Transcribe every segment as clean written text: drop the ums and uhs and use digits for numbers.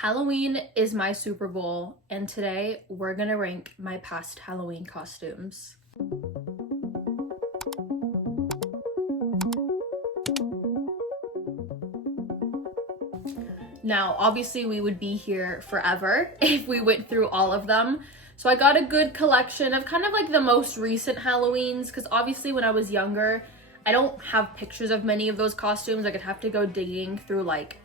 Halloween is my Super Bowl, and today we're gonna rank my past Halloween costumes. Now, obviously we would be here forever if we went through all of them. So I got a good collection of kind of like the most recent Halloweens, because obviously when I was younger, I don't have pictures of many of those costumes. Like I'd have to go digging through like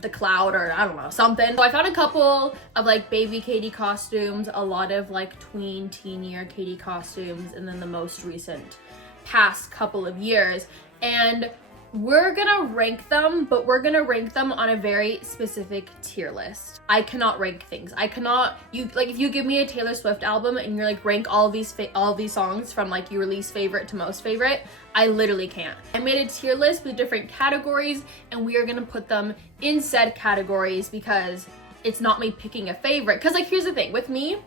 the cloud or I don't know, something. So I found a couple of like baby Katie costumes, a lot of like tween teen year Katie costumes, and then the most recent past couple of years. And we're gonna rank them, but we're gonna rank them on a very specific tier list. I cannot rank things. I cannot, if you give me a Taylor Swift album and you're like rank all of these songs from like your least favorite to most favorite, I literally can't. I made a tier list with different categories and we are gonna put them in said categories because it's not me picking a favorite. Cause like here's the thing with me,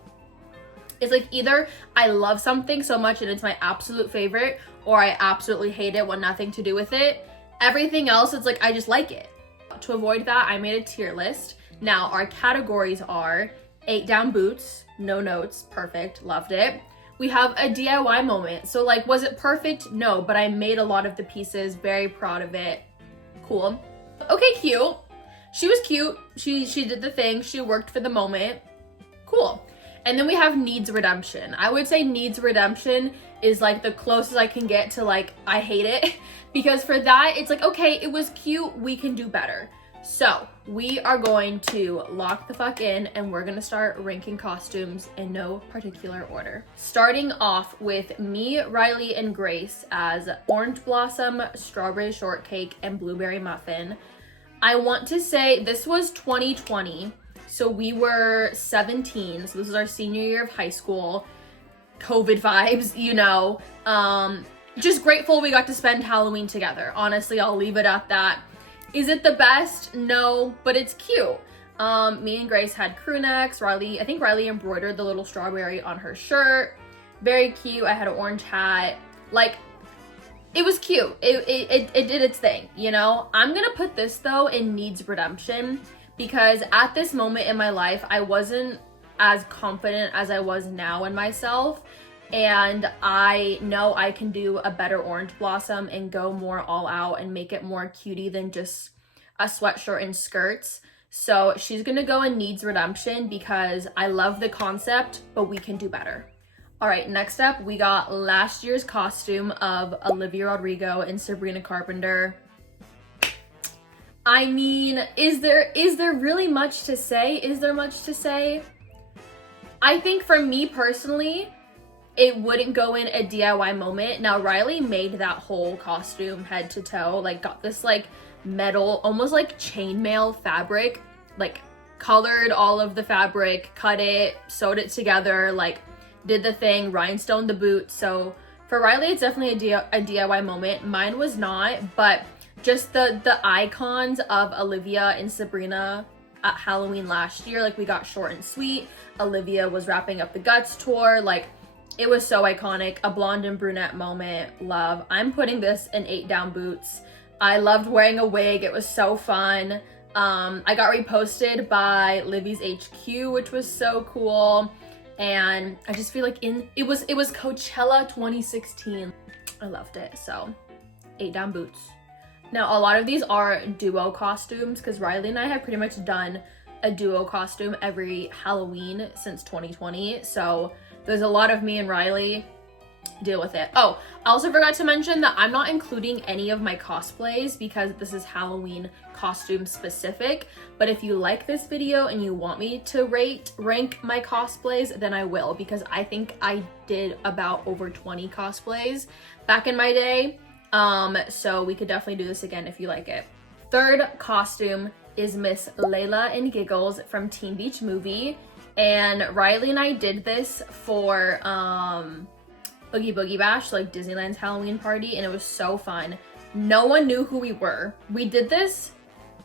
it's like either I love something so much and it's my absolute favorite, or I absolutely hate it, want nothing to do with it. Everything else, it's like I just like it. To avoid that, I made a tier list. Now our categories are 8 down boots, no notes, perfect, loved it. We have a DIY moment. So like, was it perfect? No, but I made a lot of the pieces, very proud of it. Cool. Okay, cute. She was cute. She did the thing. She worked for the moment. Cool. And then we have needs redemption. I would say needs redemption is like the closest I can get to like, I hate it. Because for that, it's like, okay, it was cute, we can do better. So we are going to lock the fuck in and we're gonna start ranking costumes in no particular order. Starting off with me, Riley, and Grace as Orange Blossom, Strawberry Shortcake, and Blueberry Muffin. I want to say this was 2020. So we were 17, so this is our senior year of high school. COVID vibes, you know. Just grateful we got to spend Halloween together. Honestly, I'll leave it at that. Is it the best? No, but it's cute. Me and Grace had crew necks. I think Riley embroidered the little strawberry on her shirt. Very cute. I had an orange hat. Like, it was cute. It did its thing, you know? I'm gonna put this though in needs redemption, because at this moment in my life, I wasn't as confident as I was now in myself. And I know I can do a better Orange Blossom and go more all out and make it more cutie than just a sweatshirt and skirts. So she's gonna go in needs redemption because I love the concept, but we can do better. All right, next up, we got last year's costume of Olivia Rodrigo and Sabrina Carpenter. I mean, is there really much to say? Is there much to say? I think for me personally, it wouldn't go in a DIY moment. Now, Riley made that whole costume head to toe, like got this like metal, almost like chainmail fabric, like colored all of the fabric, cut it, sewed it together, like did the thing, rhinestone the boots. So for Riley, it's definitely a DIY moment. Mine was not, but just the icons of Olivia and Sabrina at Halloween last year, like we got short and sweet. Olivia was wrapping up the Guts tour, like it was so iconic. A blonde and brunette moment, love. I'm putting this in 8 down boots. I loved wearing a wig, it was so fun. I got reposted by Livy's HQ, which was so cool. And I just feel like it was Coachella 2016. I loved it, so 8 down boots. Now, a lot of these are duo costumes because Riley and I have pretty much done a duo costume every Halloween since 2020. So there's a lot of me and Riley. Deal with it. Oh, I also forgot to mention that I'm not including any of my cosplays because this is Halloween costume specific. But if you like this video and you want me to rank my cosplays, then I will, because I think I did about over 20 cosplays back in my day. So we could definitely do this again if you like it. Third costume is Miss Layla and Giggles from Teen Beach Movie. And Riley and I did this for Oogie Boogie Bash, like Disneyland's Halloween party, and it was so fun. No one knew who we were. We did this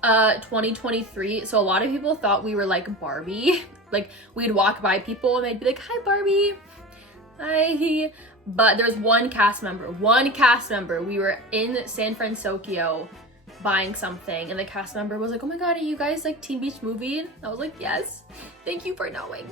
2023, so a lot of people thought we were like Barbie. Like we'd walk by people and they'd be like, "Hi Barbie." Hi. But there's one cast member. We were in San Francisco buying something, and the cast member was like, oh my god, are you guys like Teen Beach Movie? I was like, yes, thank you for knowing.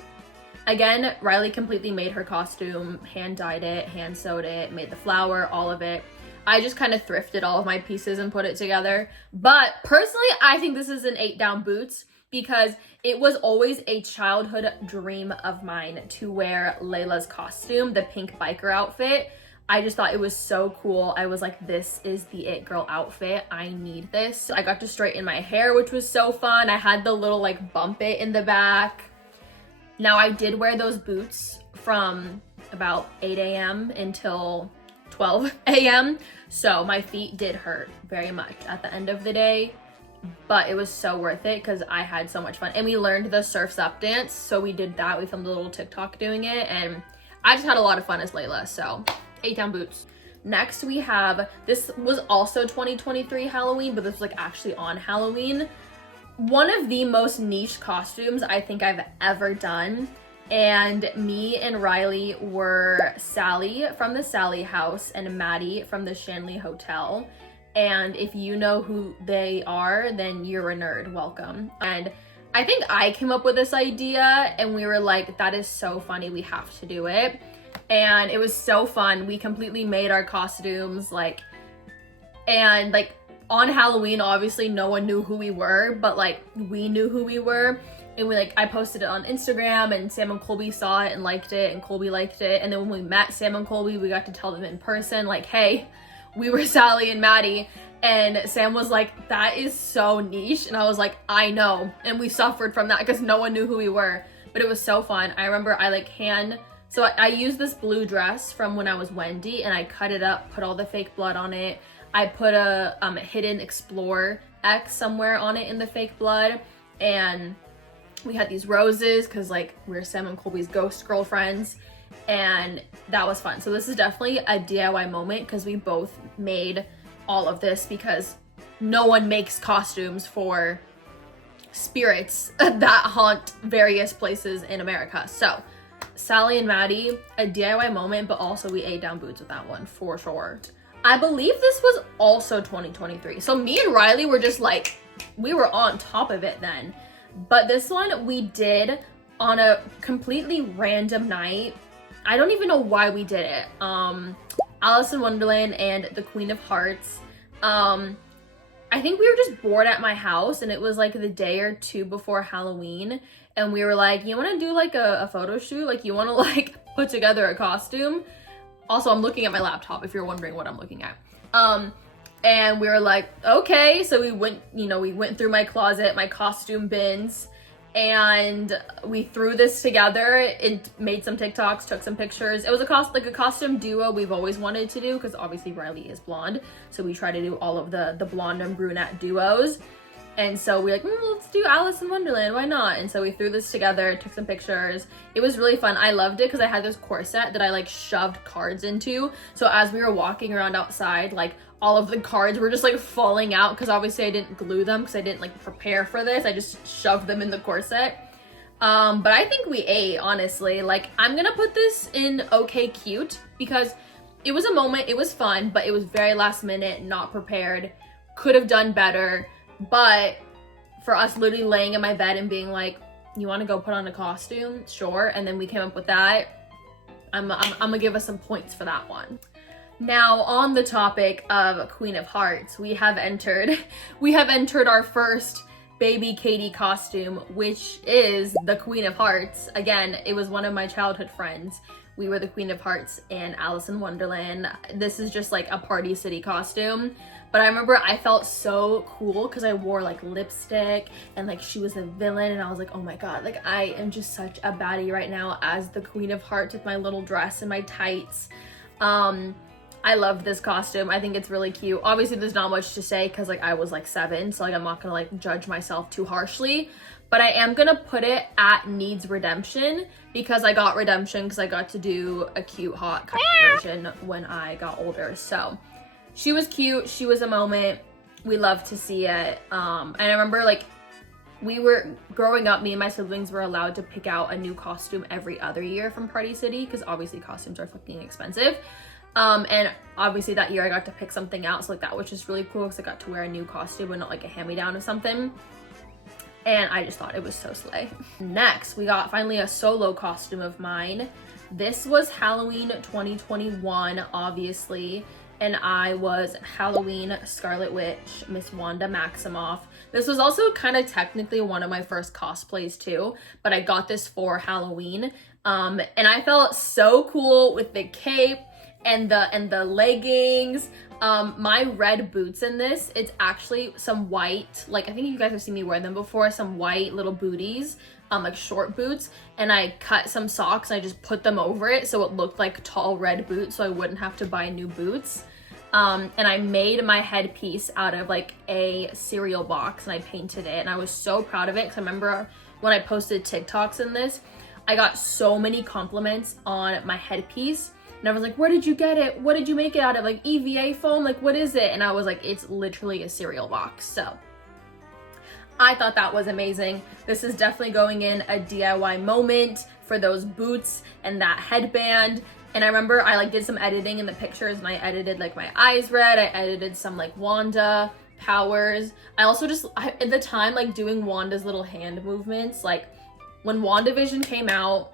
Again, Riley completely made her costume, hand dyed it, hand sewed it, made the flower, all of it. I just kind of thrifted all of my pieces and put it together. But personally, I think this is an 8 down boots because it was always a childhood dream of mine to wear Layla's costume, the pink biker outfit. I just thought it was so cool. I was like, this is the it girl outfit. I need this. I got to straighten my hair, which was so fun. I had the little like bump it in the back. Now I did wear those boots from about 8 a.m. until 12 a.m. So my feet did hurt very much at the end of the day, but it was so worth it because I had so much fun. And we learned the Surf's Up dance. So we did that. We filmed a little TikTok doing it, and I just had a lot of fun as Layla. So 8 down boots. Next we have, this was also 2023 Halloween, but this was like actually on Halloween. One of the most niche costumes I think I've ever done. And me and Riley were Sally from the Sally House and Maddie from the Shanley Hotel. And if you know who they are, then you're a nerd. Welcome. And I think I came up with this idea and we were like, that is so funny. We have to do it. And it was so fun. We completely made our costumes and on Halloween, obviously no one knew who we were, but like we knew who we were. And I posted it on Instagram, and Sam and Colby saw it and liked it, and Colby liked it. And then when we met Sam and Colby, we got to tell them in person, like, hey, we were Sally and Maddie. And Sam was like, that is so niche. And I was like, I know. And we suffered from that because no one knew who we were, but it was so fun. I remember so I used this blue dress from when I was Wendy, and I cut it up, put all the fake blood on it. I put a hidden Explore X somewhere on it in the fake blood, and we had these roses because like we're Sam and Colby's ghost girlfriends, and that was fun. So this is definitely a DIY moment because we both made all of this because no one makes costumes for spirits that haunt various places in America. So Sally and Maddie, a DIY moment, but also we ate down boots with that one for sure. I believe this was also 2023. So me and Riley were just like, we were on top of it then. But this one we did on a completely random night. I don't even know why we did it. Alice in Wonderland and the Queen of Hearts. I think we were just bored at my house, and it was like the day or two before Halloween. And we were like, you want to do like a photo shoot? Like you want to like put together a costume? Also, I'm looking at my laptop if you're wondering what I'm looking at. And we were like, okay. So we went through my closet, my costume bins, and we threw this together and made some TikToks, took some pictures. It was a costume duo we've always wanted to do because obviously Riley is blonde. So we try to do all of the blonde and brunette duos. And so we let's do Alice in Wonderland, why not? And so we threw this together, took some pictures. It was really fun. I loved it because I had this corset that I like shoved cards into. So as we were walking around outside, like all of the cards were just like falling out because obviously I didn't glue them because I didn't like prepare for this. I just shoved them in the corset. But I think we ate, honestly. Like I'm gonna put this in okay cute because it was a moment, it was fun, but it was very last minute, not prepared, could have done better. But for us literally laying in my bed and being like, you want to go put on a costume? Sure. And then we came up with that. I'm gonna give us some points for that one. Now on the topic of Queen of Hearts, we have entered our first baby Katie costume, which is the Queen of Hearts. Again, it was one of my childhood friends. We were the Queen of Hearts and Alice in Wonderland. This is just like a Party City costume. But I remember I felt so cool because I wore like lipstick and like she was a villain, and I was like, oh my god, like I am just such a baddie right now as the Queen of Hearts with my little dress and my tights. I loved this costume. I think it's really cute. Obviously there's not much to say because like I was like 7, so like I'm not gonna like judge myself too harshly, but I am gonna put it at needs redemption because I got redemption because I got to do a cute hot cut version when I got older. So she was cute. She was a moment. We loved to see it. And I remember like we were growing up, me and my siblings were allowed to pick out a new costume every other year from Party City because obviously costumes are fucking expensive. And obviously that year I got to pick something out, so like that was just really cool because I got to wear a new costume and not like a hand-me-down or something. And I just thought it was so slay. Next, we got finally a solo costume of mine. This was Halloween 2021, obviously, and I was Halloween Scarlet Witch, Miss Wanda Maximoff. This was also kind of technically one of my first cosplays too, but I got this for Halloween. And I felt so cool with the cape and the leggings. My red boots in this, it's actually some white, like I think you guys have seen me wear them before, some white little booties, like short boots, and I cut some socks and I just put them over it so it looked like tall red boots so I wouldn't have to buy new boots. And I made my headpiece out of like a cereal box and I painted it, and I was so proud of it because I remember when I posted TikToks in this, I got so many compliments on my headpiece. And I was like, where did you get it? What did you make it out of? Like EVA foam? Like, what is it? And I was like, it's literally a cereal box. So I thought that was amazing. This is definitely going in a DIY moment for those boots and that headband. And I remember I like did some editing in the pictures, and I edited like my eyes red. I edited some like Wanda powers. I also just, at the time, like doing Wanda's little hand movements, like when WandaVision came out,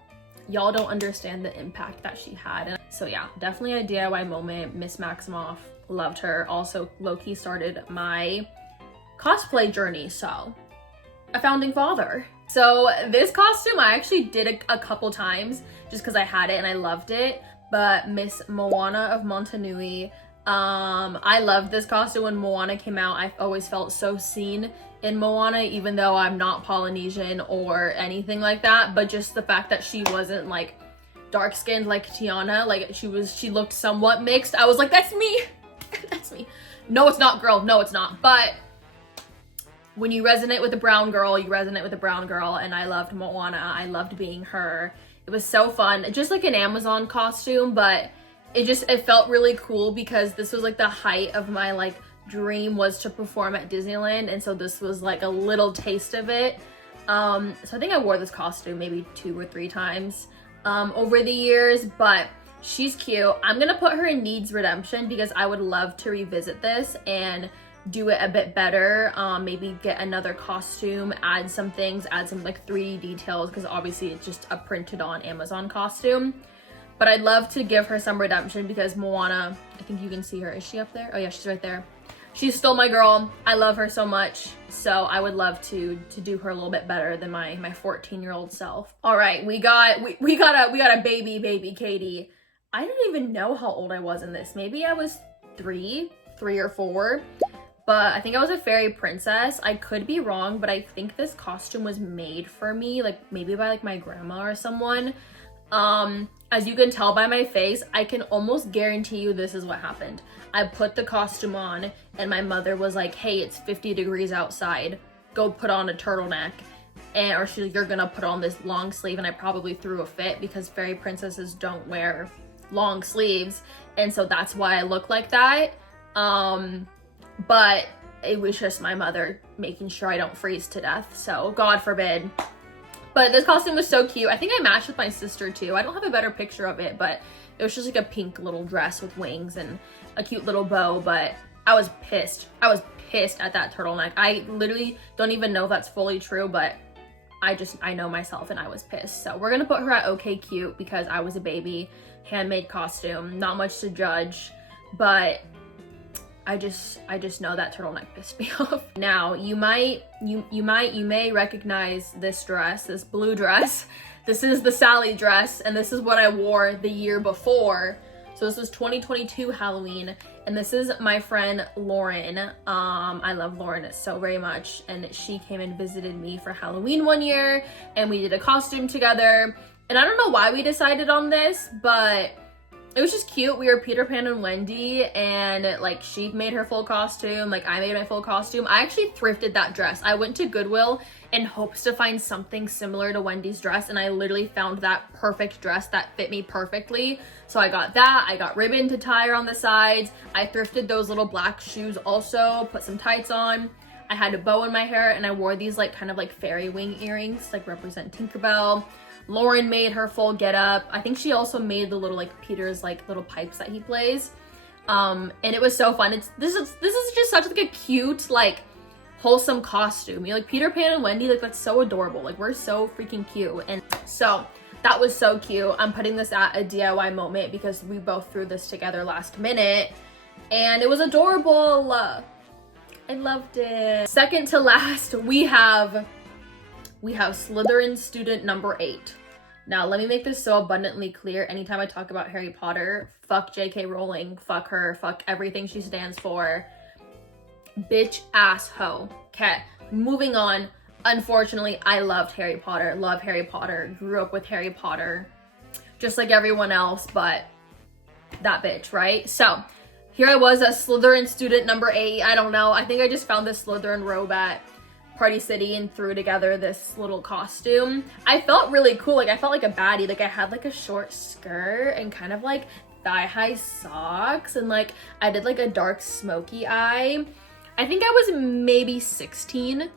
y'all don't understand the impact that she had. And so yeah, definitely a DIY moment. Miss Maximoff, loved her. Also low-key started my cosplay journey, so a founding father. So this costume I actually did a couple times just because I had it and I loved it. But Miss Moana of Montanui, I loved this costume when Moana came out. I always felt so seen in Moana, even though I'm not Polynesian or anything like that, but just the fact that she wasn't like dark skinned like Tiana, like she looked somewhat mixed. I was like, that's me. That's me. No, it's not, girl. No, it's not. But when you resonate with a brown girl, you resonate with a brown girl, and I loved Moana. I loved being her. It was so fun. Just like an Amazon costume, but it felt really cool because this was like the height of my like dream was to perform at Disneyland, and so this was like a little taste of it. So I think I wore this costume maybe 2 or 3 times over the years, but she's cute. I'm gonna put her in Needs Redemption because I would love to revisit this and do it a bit better. Maybe get another costume, add some things, add some like 3D details, because obviously it's just a printed on Amazon costume. But I'd love to give her some redemption because Moana, I think you can see her. Is she up there? Oh yeah, she's right there. She's still my girl. I love her so much. So I would love to do her a little bit better than my 14-year-old self. All right, we got a baby Katie. I don't even know how old I was in this. Maybe I was 3 or 4. But I think I was a fairy princess. I could be wrong, but I think this costume was made for me, like maybe by like my grandma or someone. As you can tell by my face, I can almost guarantee you this is what happened. I put the costume on and my mother was like, hey, it's 50 degrees outside. Go put on a turtleneck. Or she's like, you're gonna put on this long sleeve. And I probably threw a fit because fairy princesses don't wear long sleeves. And so that's why I look like that. But it was just my mother making sure I don't freeze to death. So God forbid. But this costume was so cute. I think I matched with my sister too. I don't have a better picture of it, but it was just like a pink little dress with wings and a cute little bow. But I was pissed. I was pissed at that turtleneck. I literally don't even know if that's fully true, but I know myself and I was pissed. So we're gonna put her at okay cute because I was a baby. Handmade costume, not much to judge, but I just know that turtleneck pissed me off. Now, you may recognize this dress, this blue dress. This is the Sally dress, and this is what I wore the year before. So this was 2022 Halloween, and this is my friend Lauren. I love Lauren so very much, and she came and visited me for Halloween one year, and we did a costume together. And I don't know why we decided on this, but it was just cute. We were Peter Pan and Wendy, and like she made her full costume, like I made my full costume. I actually thrifted that dress. I went to Goodwill in hopes to find something similar to Wendy's dress, and I literally found that perfect dress that fit me perfectly. So I got that. I got ribbon to tie her on the sides. I thrifted those little black shoes also, put some tights on. I had a bow in my hair, and I wore these like kind of like fairy wing earrings, like represent Tinkerbell. Lauren made her full getup. I think she also made the little like Peter's like little pipes that he plays. And it was so fun. This is just such like a cute, like wholesome costume. You like Peter Pan and Wendy, like that's so adorable. Like we're so freaking cute. And so that was so cute. I'm putting this at a DIY moment because we both threw this together last minute and it was adorable. I loved it. Second to last, we have Slytherin student number 8. Now, let me make this so abundantly clear. Anytime I talk about Harry Potter, fuck J.K. Rowling, fuck her, fuck everything she stands for. Bitch ass hoe. Okay, moving on. Unfortunately, I loved Harry Potter, love Harry Potter, grew up with Harry Potter, just like everyone else, but that bitch, right? So, here I was, a Slytherin student number 8. I don't know. I think I just found this Slytherin robe at Party City and threw together this little costume. I felt really cool. Like I felt like a baddie. Like I had like a short skirt and kind of like thigh-high socks, and like I did like a dark smoky eye. I think I was maybe 16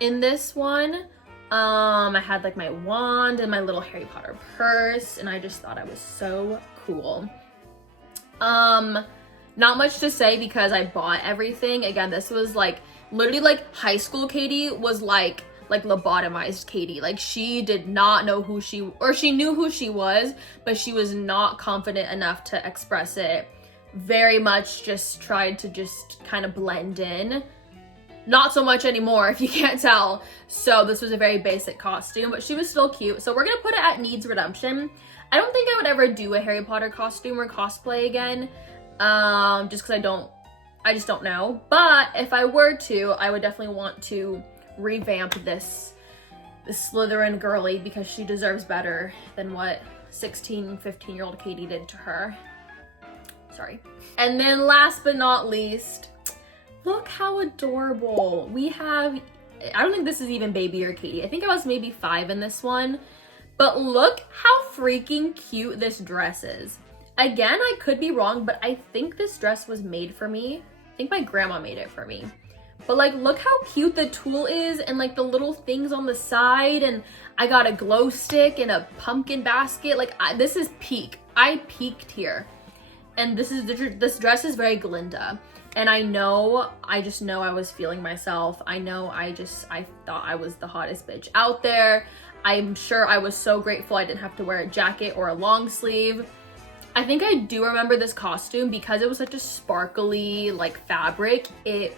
in this one. I had like my wand and my little Harry Potter purse, and I just thought I was so cool. Not much to say because I bought everything. Again, this was like literally like high school Katie was like lobotomized Katie. Like she did not know who she knew who she was, but she was not confident enough to express it. Very much just tried to just kind of blend in. Not so much anymore, if you can't tell. So this was a very basic costume, but she was still cute. So we're gonna put it at needs redemption. I don't think I would ever do a Harry Potter costume or cosplay again. Just because I just don't know. But if I were to, I would definitely want to revamp this Slytherin girly because she deserves better than what 16, 15-year-old Katie did to her. Sorry. And then last but not least, look how adorable. We have, I don't think this is even baby or Katie. I think I was maybe 5 in this one. But look how freaking cute this dress is. Again, I could be wrong, but I think this dress was made for me. I think my grandma made it for me. But like, look how cute the tulle is and like the little things on the side. And I got a glow stick and a pumpkin basket. Like this is peak. I peaked here. And this dress is very Glinda. And I just know I was feeling myself. I thought I was the hottest bitch out there. I'm sure I was so grateful I didn't have to wear a jacket or a long sleeve. I think I do remember this costume because it was such a sparkly like fabric. It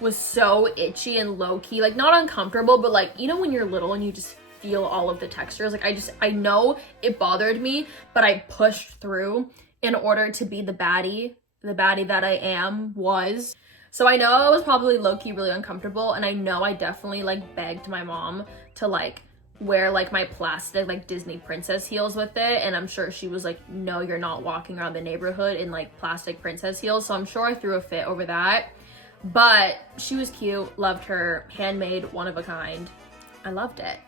was so itchy and low-key, like not uncomfortable, but like, you know when you're little and you just feel all of the textures? Like I know it bothered me, but I pushed through in order to be the baddie that I was. So I know I was probably low-key really uncomfortable, and I know I definitely like begged my mom to like wear like my plastic like Disney princess heels with it, and I'm sure she was like, no, you're not walking around the neighborhood in like plastic princess heels. So I'm sure I threw a fit over that, but she was cute, loved her, handmade, one of a kind. I loved it.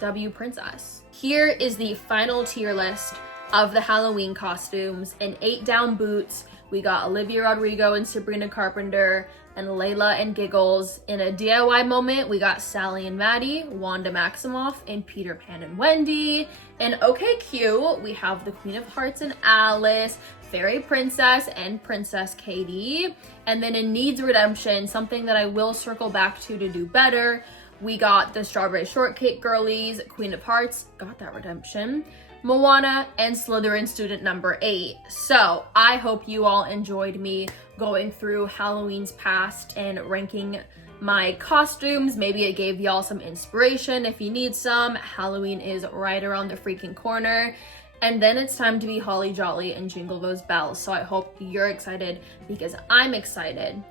W princess. Here is the final tier list of the Halloween costumes. In 8 down boots, we got Olivia Rodrigo and Sabrina Carpenter and Layla and Giggles. In a DIY moment, we got Sally and Maddie, Wanda Maximoff, and Peter Pan and Wendy. And okay, cute, we have the Queen of Hearts and Alice, Fairy Princess and Princess Katie. And then in Needs Redemption, something that I will circle back to do better, we got the Strawberry Shortcake Girlies, Queen of Hearts, got that redemption, Moana, and Slytherin student number 8. So I hope you all enjoyed me going through Halloween's past and ranking my costumes. Maybe it gave y'all some inspiration if you need some. Halloween is right around the freaking corner. And then it's time to be holly jolly and jingle those bells. So I hope you're excited because I'm excited.